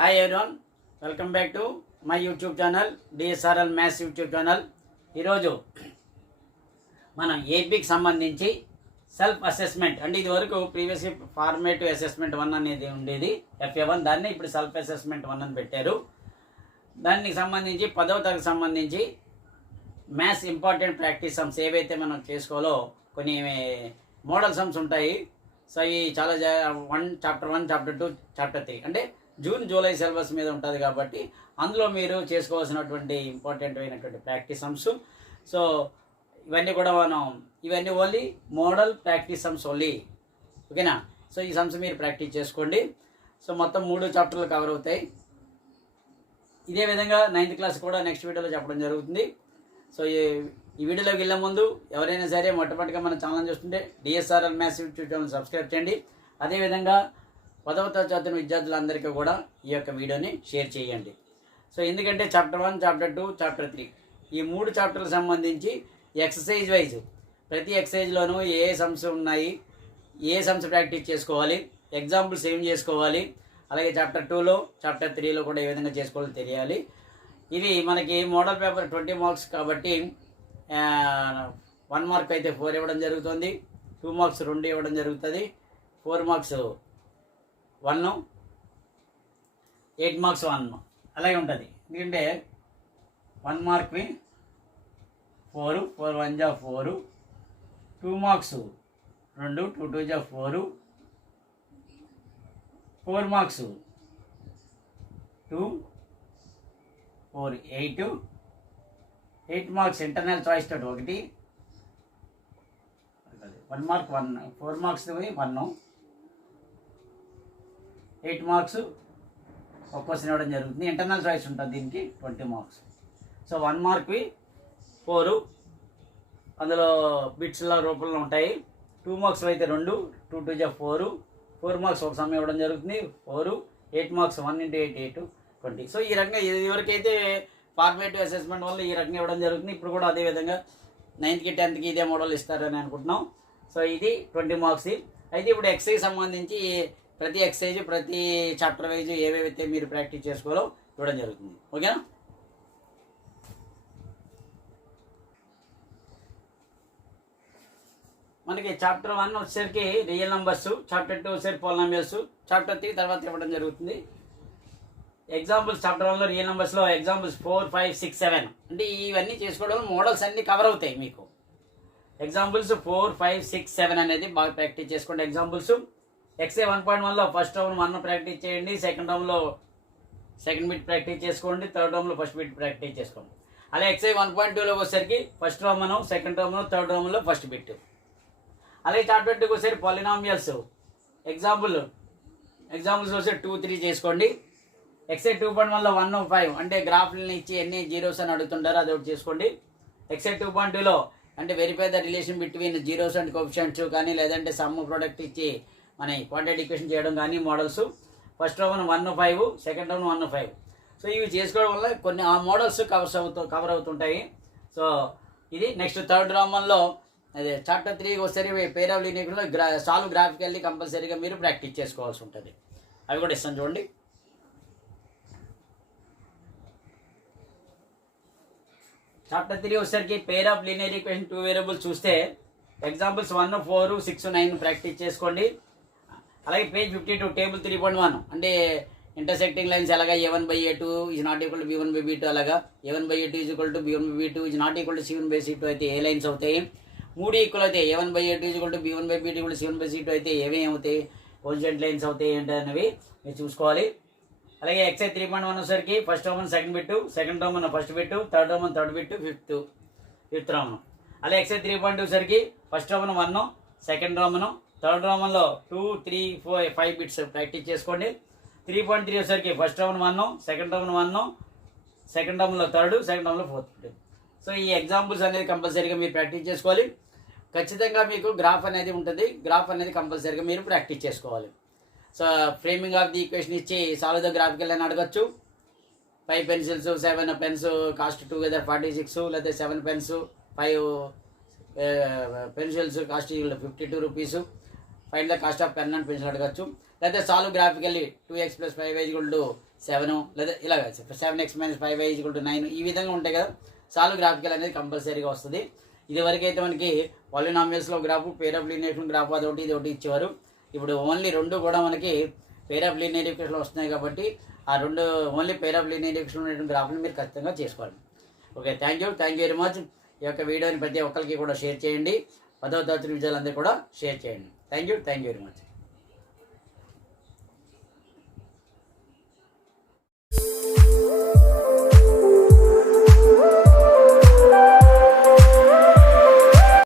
Hi everyone, welcome back to my YouTube channel DSRL maths YouTube channel. ఈరోజు మనం ఏపీకి సంబంధించి సెల్ఫ్ అసెస్మెంట్ అంటే ఇదివరకు ప్రీవియస్ ఫార్మేటివ్ అసెస్మెంట్ 1 అనేది ఉండేది FA1, దాన్ని ఇప్పుడు సెల్ఫ్ అసెస్మెంట్ 1 అని పెట్టారు. దానికి సంబంధించి 10వ తరగతి సంబంధించి మ్యాథ్స్ ఇంపార్టెంట్ ప్రాక్టీస్ సమ్స్ ఏవైతే మనం చేసుకోవాలో కొన్ని మోడల్ సమ్స్ ఉంటాయి. సో ఈ చాలా చాప్టర్ 1, చాప్టర్ 2, చాప్టర్ 3 అంటే జూన్ జూలై సిలబస్ మీద ఉంటుంది కాబట్టి అందులో మీరు చేసుకోవాల్సినటువంటి ఇంపార్టెంట్ అయినటువంటి ప్రాక్టీస్ సమ్స్. సో ఇవన్నీ కూడా ఇవన్నీ only model practice sums only, ఓకేనా? సో ఈ సమ్స్ మీరు ప్రాక్టీస్ చేసుకోండి. సో మొత్తం 3 చాప్టర్లు కవర్ అవుతాయి. ఇదే విధంగా 9th క్లాస్ కూడా నెక్స్ట్ వీడియోలో చెప్పడం జరుగుతుంది. సో ఈ వీడియోలోకి వెళ్ళే ముందు ఎవరైనా సరే మొట్టమొదటిగా మన ఛానల్ చూస్తుంటే DSRL maths YouTube channel subscribe చేయండి. అదేవిధంగా 10వ తరగతి చదువుతున్న విద్యార్థులందరికీ కూడా ఈ యొక్క వీడియోని షేర్ చేయండి. సో ఎందుకంటే చాప్టర్ 1, చాప్టర్ 2, చాప్టర్ 3 ఈ 3 చాప్టర్లకు సంబంధించి ఎక్సర్సైజ్ వైజ్ ప్రతి ఎక్సర్సైజ్లోనూ ఏ సమ్స్ ఉన్నాయి, ఏ సమ్స్ ప్రాక్టీస్ చేసుకోవాలి, ఎగ్జాంపుల్స్ ఏం చేసుకోవాలి, అలాగే చాప్టర్ 2లో చాప్టర్ 3లో కూడా ఏ విధంగా చేసుకోవాలో తెలియాలి. ఇవి మనకి మోడల్ పేపర్ 20 మార్క్స్ కాబట్టి 1 మార్క్ అయితే 4 ఇవ్వడం జరుగుతుంది, 2 మార్క్స్ 2 ఇవ్వడం జరుగుతుంది, 4 మార్క్స్ 1, 8 మార్క్స్ 1 అలాగే ఉంటుంది. ఎందుకంటే 1 మార్క్వి 4, 4 1 జా 4, 2 మార్క్స్ 2, 2 2 జా 4, 4 మార్క్స్ 2, 4 8, 8 మార్క్స్ ఇంటర్నల్ చాయిస్ తోటి 1, 1 మార్క్ 1, 4 మార్క్స్ 1, 8 మార్క్స్ ఒక క్వశ్చన్ ఇవ్వడం జరుగుతుంది. ఇంటర్నల్ చాయిస్ ఉంటుంది దీనికి 20 మార్క్స్. సో 1 మార్క్వి 4 అందులో బిట్స్ల రూపంలో ఉంటాయి. 2 మార్క్స్ అయితే 2, 2 2 జా 4, 4 మార్క్స్ ఒక సమయం ఇవ్వడం జరుగుతుంది 4, 8 మార్క్స్ 1 × 8 8 20. సో ఈ రకంగా ఎవరికైతే ఫార్మేటివ్ అసెస్మెంట్ వల్ల ఈ రకంగా ఇవ్వడం జరుగుతుంది. ఇప్పుడు కూడా అదే విధంగా 9th 10th ఇదే మోడల్ ఇస్తారని అనుకుంటున్నాం. సో ఇది 20 మార్క్స్. అయితే ఇప్పుడు ఎక్సైజ్ సంబంధించి ప్రతి ఎక్సైజ్ ప్రతి చాప్టర్ వైజ్ ఏవేవైతే మీరు ప్రాక్టీస్ చేసుకోవాలో ఇవ్వడం జరుగుతుంది, ఓకేనా? మనకి చాప్టర్ 1 వచ్చేసరికి రియల్ నెంబర్స్, చాప్టర్ 2 వచ్చేసరికి పోలినామియల్స్, చాప్టర్ 3 తర్వాత ఇవ్వడం జరుగుతుంది. ఎగ్జాంపుల్స్ చాప్టర్ 1లో రియల్ నెంబర్స్లో ఎగ్జాంపుల్స్ 4 5 6 7 అంటే ఇవన్నీ చేసుకోవడం మోడల్స్ అన్నీ కవర్ అవుతాయి మీకు. ఎగ్జాంపుల్స్ 4 5 6 7 అనేది బాగా ప్రాక్టీస్ చేసుకోండి. Examples x 1.1లో first round 1 practice చేయండి, సెకండ్ రౌండ్లో సెకండ్ బిట్ ప్రాక్టీస్ చేసుకోండి, థర్డ్ రౌండ్లో ఫస్ట్ బిట్ ప్రాక్టీస్ చేసుకోండి. అలా ఎక్సే 1.2లోకి వచ్చేసరికి ఫస్ట్ రౌండ్ సెకండ్ రౌండ్లో థర్డ్ రౌండ్లో ఫస్ట్ బిట్. అలాగే చాప్టర్ 2కి వచ్చేసరికి పాలినామియల్స్ ఎగ్జాంపుల్స్ వచ్చి 2 3 చేసుకోండి. ఎక్సే 2.1లో 1 5 అంటే గ్రాఫ్లని ఇచ్చి ఎన్ని జీరోస్ అని అడుగుతుంటారో అది ఒకటి చేసుకోండి. ఎక్సే 2.2లో అంటే verify the relation between zeros and coefficients కానీ లేదంటే సమ్ ప్రోడక్ట్ ఇచ్చి మన క్వాంటిటీ ఈక్వేషన్ చేయడం కానీ models. First round 1 5, second round 1 5. So ఇవి చేసుకోవడం వల్ల కొన్ని ఆ మోడల్స్ కవర్ అవుతుంటాయి. సో ఇది నెక్స్ట్ థర్డ్ రౌండ్లో అదే చాప్టర్ 3కి వచ్చేసరికి పేర్ ఆఫ్ లీనియర్ సాల్వ్ గ్రాఫికల్లీ కంపల్సరీగా మీరు ప్రాక్టీస్ చేసుకోవాల్సి ఉంటుంది. అవి కూడా ఇస్తాను చూడండి. చాప్టర్ 3 వచ్చేసరికి పేర్ ఆఫ్ లీనియర్ ఈక్వేషన్ 2 వేరియబుల్స్ చూస్తే ఎగ్జాంపుల్స్ 1 4 6 9 ప్రాక్టీస్ చేసుకోండి. అలాగే పేజ్ 52 టేబుల్ 3.1 అంటే ఇంటర్సెక్టింగ్ లైన్స్ ఎలాగా a1/a2 is not equal to b1/b2 అలాగా a1/a2 is equal to b1/b2 is not equal to c1/c2 అయితే ఏ లైన్స్ అవుతాయి? 3 ఈక్వల్ అయితే a1/a2 is equal to b1/b2 equal to c1/c2 అయితే ఏమేమి అవుతాయి? కోఇన్సిడెంట్ లైన్స్ అవుతాయి ఏంటి అనేవి మీరు చూసుకోవాలి. అలాగే ఎక్సై 3.1 వచ్చేసరికి first round second bit, second round first bit, third round third bit, fifth round. అలాగే ఎక్సై 3.2 వచ్చేసరికి first round 1, second round, third రౌండ్లో 2 3 4 5 బిట్స్ ప్రాక్టీస్ చేసుకోండి. 3.3 వచ్చేసరికి first round 1, second round 1, second రౌండ్లో థర్డ్, సెకండ్ రౌండ్లో ఫోర్త్ బిట్. సో ఈ examples అనేది కంపల్సరీగా మీరు ప్రాక్టీస్ చేసుకోవాలి. ఖచ్చితంగా మీకు గ్రాఫ్ అనేది ఉంటుంది, గ్రాఫ్ అనేది కంపల్సరీగా మీరు ప్రాక్టీస్ చేసుకోవాలి. So framing of the equation ఇచ్చి సాల్వ్ ద గ్రాఫికల్ అని అడగచ్చు. 5 పెన్సిల్స్ 7 పెన్స్ కాస్ట్ టుగెదర్ 46, లేకపోతే 7 pens 5 pencils cost 52 rupees. Find the cost of pen and pencil అడగచ్చు. లేకపోతే సాల్వ్ గ్రాఫికల్లీ 2x + 5y = 7 లేదా ఇలాగ 7x - 5y = 9 ఈ విధంగా ఉంటాయి కదా. సాల్వ్ గ్రాఫికల్ అనేది కంపల్సరీగా వస్తుంది. ఇదివరకు అయితే మనకి పాలినామియల్స్లో graph, pair of linear equation graph అదొకటి ఇది ఒకటి ఇచ్చేవారు. ఇప్పుడు ఓన్లీ రెండు కూడా మనకి పేర్ ఆఫ్ లీనియర్ ఈక్వేషన్లో వస్తున్నాయి కాబట్టి ఆ రెండు only pair of linear equation ఉన్నటువంటి గ్రాఫ్ని మీరు ఖచ్చితంగా చేసుకోవాలి. Okay, thank you very much. ఈ యొక్క వీడియోని ప్రతి ఒక్కరికి కూడా షేర్ చేయండి. 10వ తరగతి విద్యార్థులందరూ కూడా షేర్ చేయండి. Thank you very much.